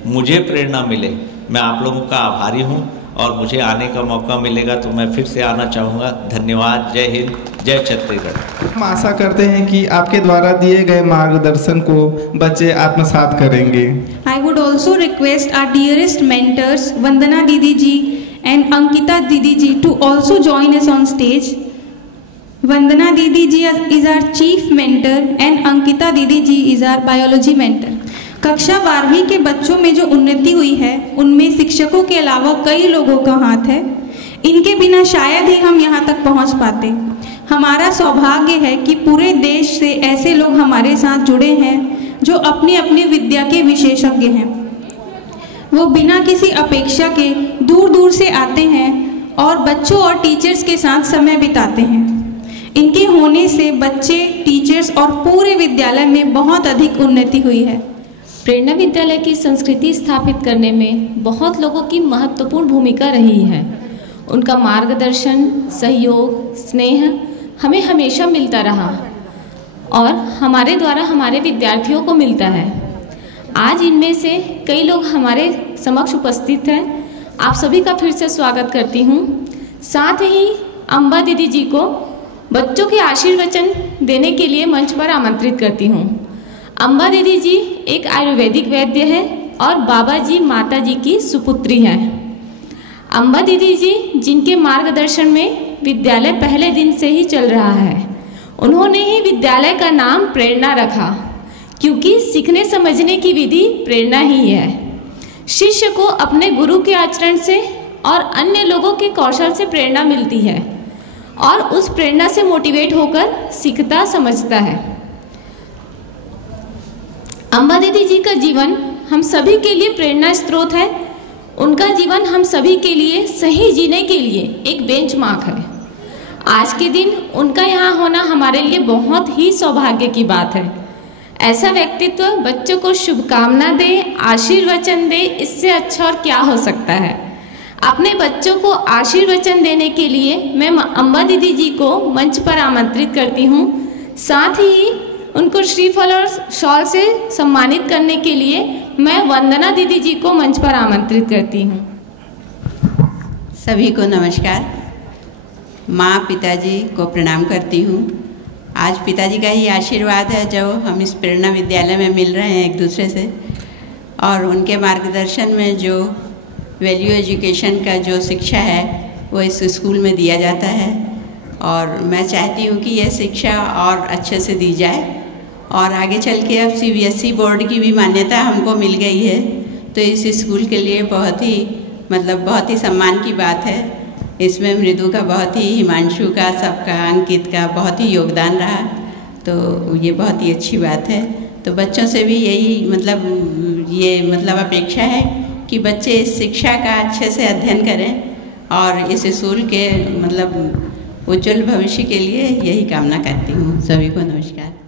मुझे प्रेरणा मिले। मैं आप लोगों का आभारी हूँ। और मुझे आने का मौका मिलेगा तो मैं फिर से आना चाहूँगा। धन्यवाद। जय हिंद, जय छत्तीसगढ़। हम आशा करते हैं कि आपके द्वारा दिए गए मार्गदर्शन को बच्चे आत्मसात करेंगे। I would also request our dearest mentors Vandana Didi ji and Ankita Didi ji to also join us on stage. Vandana Didi ji is our chief mentor and Ankita Didi ji is our biology mentor. कक्षा 12वीं के बच्चों में जो उन्नति हुई है उनमें शिक्षकों के अलावा कई लोगों का हाथ है। इनके बिना शायद ही हम यहाँ तक पहुँच पाते। हमारा सौभाग्य है कि पूरे देश से ऐसे लोग हमारे साथ जुड़े हैं जो अपनी अपनी विद्या के विशेषज्ञ हैं। वो बिना किसी अपेक्षा के दूर दूर से आते हैं और बच्चों और टीचर्स के साथ समय बिताते हैं। इनके होने से बच्चे, टीचर्स और पूरे विद्यालय में बहुत अधिक उन्नति हुई है। प्रेरणा विद्यालय की संस्कृति स्थापित करने में बहुत लोगों की महत्वपूर्ण भूमिका रही है। उनका मार्गदर्शन, सहयोग, स्नेह हमें हमेशा मिलता रहा और हमारे द्वारा हमारे विद्यार्थियों को मिलता है। आज इनमें से कई लोग हमारे समक्ष उपस्थित हैं। आप सभी का फिर से स्वागत करती हूँ। साथ ही अम्बा दीदी जी को बच्चों के आशीर्वचन देने के लिए मंच पर आमंत्रित करती हूँ। अम्बा दीदी जी एक आयुर्वेदिक वैद्य हैं और बाबा जी माता जी की सुपुत्री हैं। अम्बा दीदी जी जिनके मार्गदर्शन में विद्यालय पहले दिन से ही चल रहा है, उन्होंने ही विद्यालय का नाम प्रेरणा रखा, क्योंकि सीखने समझने की विधि प्रेरणा ही है। शिष्य को अपने गुरु के आचरण से और अन्य लोगों के कौशल से प्रेरणा मिलती है और उस प्रेरणा से मोटिवेट होकर सीखता समझता है। अम्बा दीदी जी का जीवन हम सभी के लिए प्रेरणा स्रोत है। उनका जीवन हम सभी के लिए सही जीने के लिए एक बेंचमार्क है। आज के दिन उनका यहाँ होना हमारे लिए बहुत ही सौभाग्य की बात है। ऐसा व्यक्तित्व बच्चों को शुभकामना दे, आशीर्वचन दे, इससे अच्छा और क्या हो सकता है। अपने बच्चों को आशीर्वचन देने के लिए मैं अम्बा दीदी जी को मंच पर आमंत्रित करती हूँ। साथ ही उनको श्रीफल और शॉल से सम्मानित करने के लिए मैं वंदना दीदी जी को मंच पर आमंत्रित करती हूँ। सभी को नमस्कार। माँ पिताजी को प्रणाम करती हूँ। आज पिताजी का ही आशीर्वाद है जो हम इस प्रेरणा विद्यालय में मिल रहे हैं एक दूसरे से, और उनके मार्गदर्शन में जो वैल्यू एजुकेशन का जो शिक्षा है वो इस स्कूल में दिया जाता है। और मैं चाहती हूँ कि यह शिक्षा और अच्छे से दी जाए और आगे चल के अब CBSE बोर्ड की भी मान्यता हमको मिल गई है, तो इस स्कूल के लिए बहुत ही सम्मान की बात है। इसमें मृदु का बहुत ही, हिमांशु का, सबका, अंकित का बहुत ही योगदान रहा, तो ये बहुत ही अच्छी बात है। तो बच्चों से भी यही अपेक्षा है कि बच्चे इस शिक्षा का अच्छे से अध्ययन करें और इस स्कूल के उज्जवल भविष्य के लिए यही कामना करती हूँ। सभी को नमस्कार।